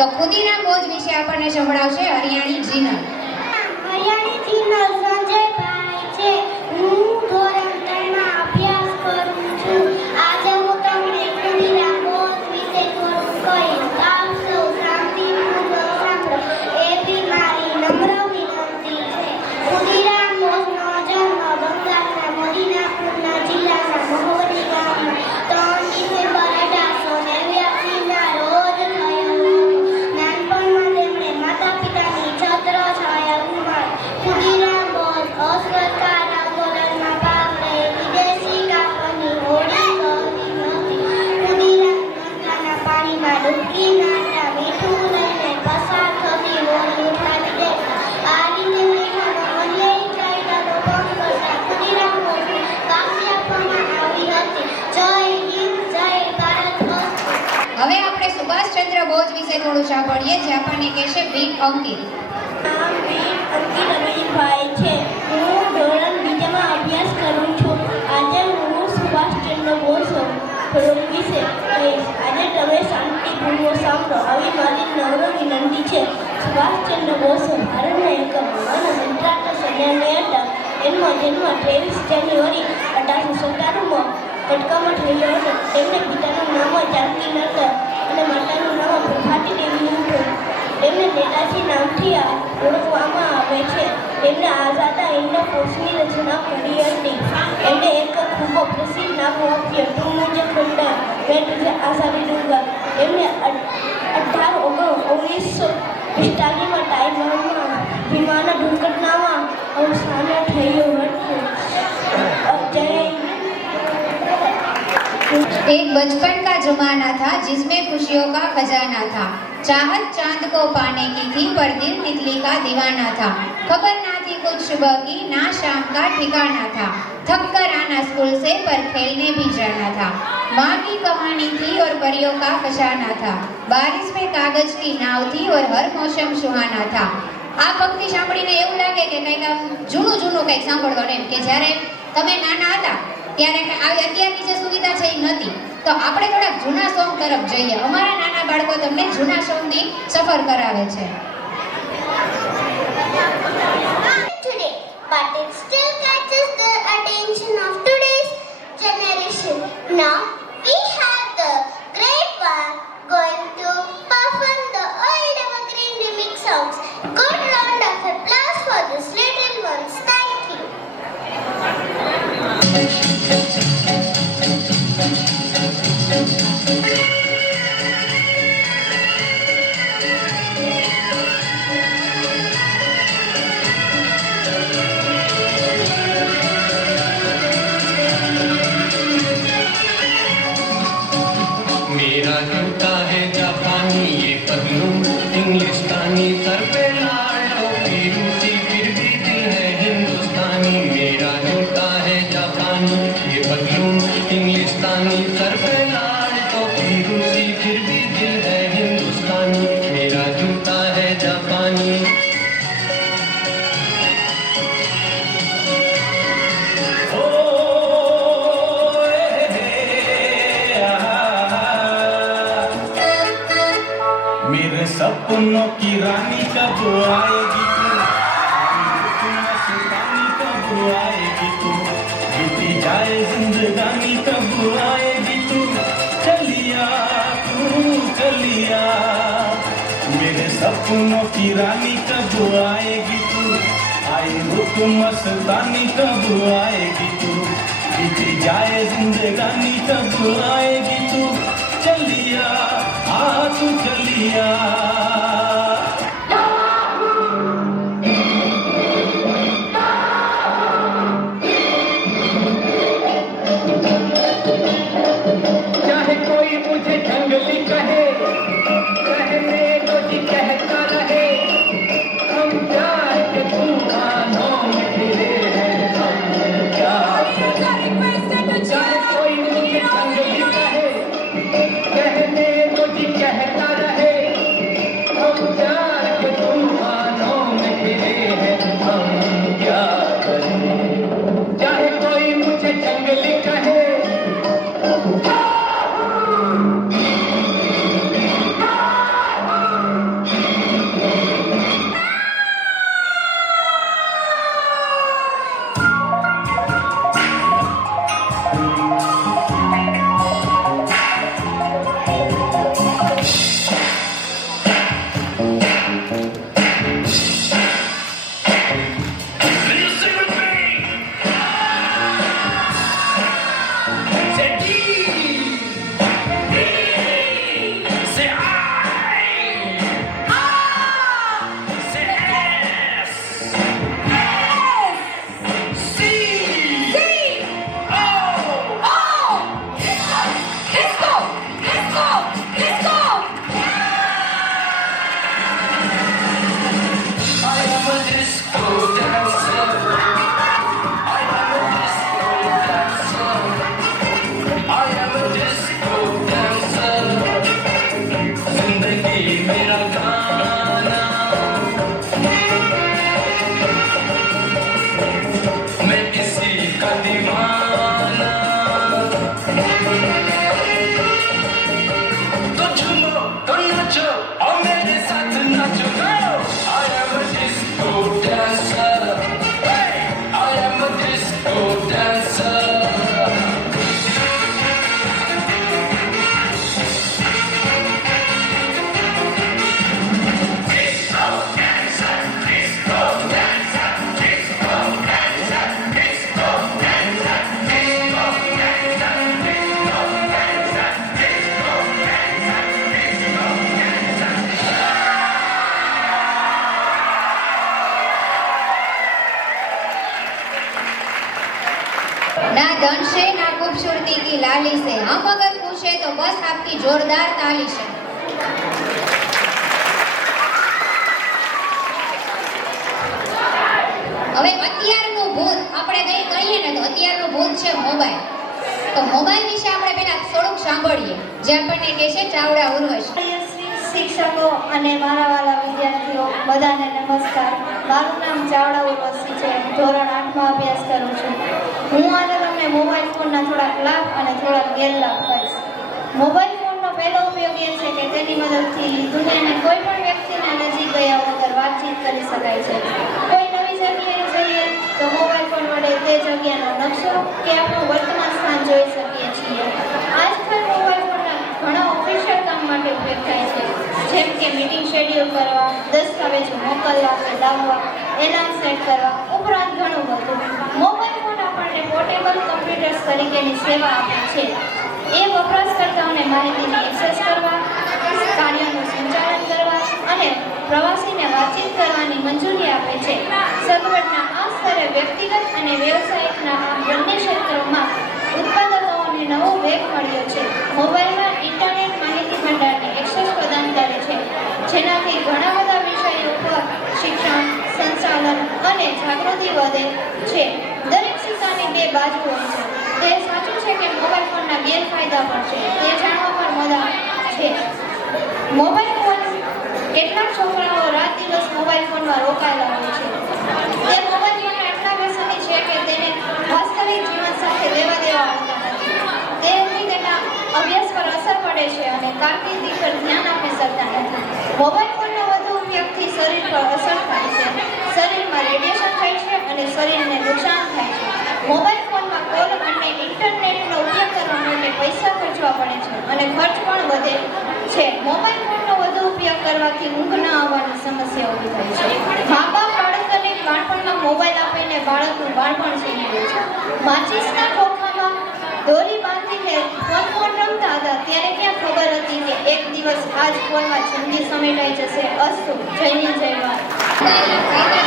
તો ખુદીના બોજ વિશે આપણને સંભળાવશે હરિયાણી જીનલ. હરિયાણી જીનલ સંજયભાઈ છે. હું ધોરણ 3 માં અભ્યાસ કરું છું. આજે હું તમને ખુદીના બોજ વિશે થોડું કહીશ. આપ સૌ શાંતિપૂર્વક સાંભળો એવી મારી નમ્ર વિનંતી છે. ખુદીના બોજનો જન્મ બંગાળના મદીનાપુરના જિલ્લાના મહોરી ગામમાં 3 ડિસેમ્બર 1889 રોજ થયો હતો. નાનપણમાં તેમણે માતા પિતાની છત્રછાયા ગુમાવી. ખુદીરામ બોઝ અસ્વસ્થતા આંદોલનમાં ભાગ લઈ વિદેશી કાપડની હોડી કરી હતી. ખુદીરામ ગંગાના પાણીમાં ડૂબકી મારતા મીઠું લઈને પસાર થતી હોડી ઉઠાવી દેતા. આ રીતે લેખનો અન્યાયી કાયદાનો ભંગ કરતા ખુદીરામ બોઝને ફાંસી આપવામાં આવી હતી. જય હિન્દ, જય ભારત વંદે. હવે આપણે સુભાષચંદ્ર બોઝ વિશે થોડું સાંભળીએ, જે આપણને કહેશે વીર અંકિત. નામ વીર અંકિત અમીરભાઈ છે. હું ધોરણ 2 માં અભ્યાસ કરું છું. આજે હું સુભાષચંદ્ર બોઝ વિશે કહીશ. આજે તમે શાંતિપૂર્વક સાંભળો આવી મારી નમ્ર વિનંતી છે. સુભાષચંદ્ર બોઝ ભારતના એક મહાન સંત્રાતા સેનાની હતા. એમનો જન્મ 23 જાન્યુઆરી 1897માં કટકામાં થયો હતો. તેમને પિતાનું નામ જાનકીનાથ અને માતાનું નામ પ્રભાતી દેવી હતું. તેમને નેતાજી નામથી ઓળખવામાં આવે છે. તેમણે આઝાદા હિન્દ ફોર્સની રચના કરી હતી. એમને એક ખૂબ પ્રસિદ્ધ નામ આપ્યું, તું મુજે ખંડા મેં તુझे આઝાદી દૂંગા. તેમને 1945માં તાઇવાનમાં વિમાન દુર્ઘટનામાં અવસાન થયું હતું. एक बचपन का जमाना था जिसमें खुशियों का खजाना था. चाहत चांद को पाने की थी पर दिल तितली का दीवाना था. खबर ना थी कुछ सुबह की ना शाम का ठिकाना था. थक कर आना स्कूल से पर खेलने भी जाना था. माँ की कहानी थी और परियों का फसाना था. बारिश में कागज की नाव थी और हर मौसम सुहाना था. આ પંક્તિ સાંભળીને એવું લાગે કે કંઈક આમ જૂનું કંઈક સાંભળવાનું એમ, કે જ્યારે તમે નાના હતા ત્યારે આવી અત્યારની જે સુવિધા છે એ નહોતી. તો આપણે થોડાક જૂના સોંગ તરફ જઈએ. અમારા નાના બાળકો તમને જૂના સોંગની સફર કરાવે છે. Today, but it still catches the attention of today's generation. Now, we have the great one going to perform the old evergreen remix songs. Good round of applause for these little ones. Thank you. मेरा जूता है जापानी, ये पगलू इंग्लिस्तानी, sir पे लाल टोपी रूसी, फिर भी दिल है हिंदुस्तानी. मेरा जूता है जापानी, ये पगलू इंग्लिस्तानी, सर पे लाल टोपी रूसी, फिर भी दिल है हिंदुस्तानी. मेरा जूता है जापानी. मेरे सपनों की रानी कब आएगी तू, मस्तानी कब आएगी तू, बीती जाए जिंदगानी कब आएगी तू, चलिया मेरे सपनों की रानी कब आएगी तू, आई रुत मस्तानी कब आएगी तू, बीती जाए जिंदगानी कब आएगी तू, चलिया तू चलिया. चाहे कोई मुझे जंगली कहे, कहने को जी कहता रहे, हम प्यार के तूफानों में घिरे हैं हम क्या. चाहे कोई मुझे जंगली कहे, कहने को जी कहता रहे, मेरा गाना, मैं किसी का दीवाना। तो झूमो तो नाचो और मेरे साथ नाचो। I am a disco dancer, hey, I am a disco dancer. ना धन से ना खूबसूरती की लाली से, हम अगर खुश है तो बस आपकी जोरदार ताली से। હવે અત્યારનું ભૂત આપણે કઈ કહીએ ને તો અત્યારનું ભૂત છે મોબાઈલ. તો મોબાઈલ વિશે આપણે પહેલા થોડુંક સાંભળીએ, જે આપણને કહે છે ચાવડા ઉર્વશી. શિક્ષકો અને મારા વાલા વિદ્યાર્થીઓ બધાને નમસ્કાર. મારું નામ ચાવડા ઉર્વશી છે. ધોરણ 8માં અભ્યાસ કરું છું. હું આજે તમને મોબાઈલ ફોનના થોડાક લાભ અને થોડાક ગેરલાભ કહીશ. મોબાઈલ ફોનનો પહેલો ઉપયોગ એ છે કે તેની મદદથી દુનિયાના કોઈ પણ વ્યક્તિને નજીક ગયા વગર વાતચીત કરી શકાય છે. કોઈ નવી જગ્યાએ જઈએ તો મોબાઈલ ફોન વડે તે જગ્યાનો નકશો કે આપણું વર્તમાન સ્થાન જોઈ શકીએ છીએ. આજકાલ મોબાઈલ ફોનના ઘણા ઓફિશિયલ કામ માટે ઉપયોગ થાય છે, જેમ કે મીટિંગ શેડ્યુલ કરવા, દસ્તાવેજો મોકલવા કે લાવવા, એલાર્મ સેટ કરવા, ઉપરાંત ઘણું બધું. મોબાઈલ ફોન આપણને પોર્ટેબલ કમ્પ્યુટર્સ તરીકેની સેવા આપે છે. એ વપરાશકર્તાઓને માહિતીની એક્સેસ કરવા, કાર્યોનું સંચાલન કરવા અને પ્રવાસીને વાતચીત કરવાની મંજૂરી આપે છે. સગવડના આ સ્તરે વ્યક્તિગત અને વ્યવસાયિકના આ બંને ક્ષેત્રોમાં ઉત્પાદકોને નવો વેગ મળ્યો છે. મોબાઈલમાં ઇન્ટરનેટ માહિતી ભંડારની એક્સેસ પ્રદાન કરે છે, જેનાથી ઘણા બધા વિષયો પર શિક્ષણ, સંચાલન અને જાગૃતિ વધે છે. દરેક સિક્કાની બે બાજુ હોય છે. તે સાચું છે કે મોબાઈલ ફોનના ગેરફાયદા પણ છે, તે જાણવા પર મજા છે. મોબાઈલ ફોન કેટલાક છોકરાઓ રાત દિવસ મોબાઈલ ફોનમાં રોકાયેલા હોય છે. તે મોબાઈલ ફોનના એટલા વ્યસની છે કે તેને વાસ્તવિક જીવન સાથે લેવા દેવા આવતા નથી. તેથી તેના અભ્યાસ પર અસર પડે છે અને કારકિર્દી પર ધ્યાન આપી શકતા નથી. મોબાઈલ ફોનનો વધુ ઉપયોગથી શરીર પર અસર થાય છે. શરીરમાં રેડિયેશન થાય છે અને શરીરને નુકસાન થાય છે. મોબાઈલ ફોનમાં કોલ અને ઇન્ટરનેટનો ઉપયોગ કરવા માટે પૈસા ખર્ચવા પડે છે અને ખર્ચ પણ વધે છે. મોબાઈલ ફોનનો વધુ ઉપયોગ કરવાથી ઊંઘ ન આવવાની સમસ્યા ઊભી થાય છે. મા-બાપ બાળકોને બાળપણમાં મોબાઈલ આપીને બાળકનું બાળપણ છીનવી લે છે. માચિસના ખોખામાં દોરી બાંધીને ફોન રમતા હતા ત્યારે ક્યાં ખબર હતી કે એક દિવસ આ જ ફોનમાં જિંદગી સમેટાઈ જશે. અસ્તુ. જય હિન્દ, જય ભારત.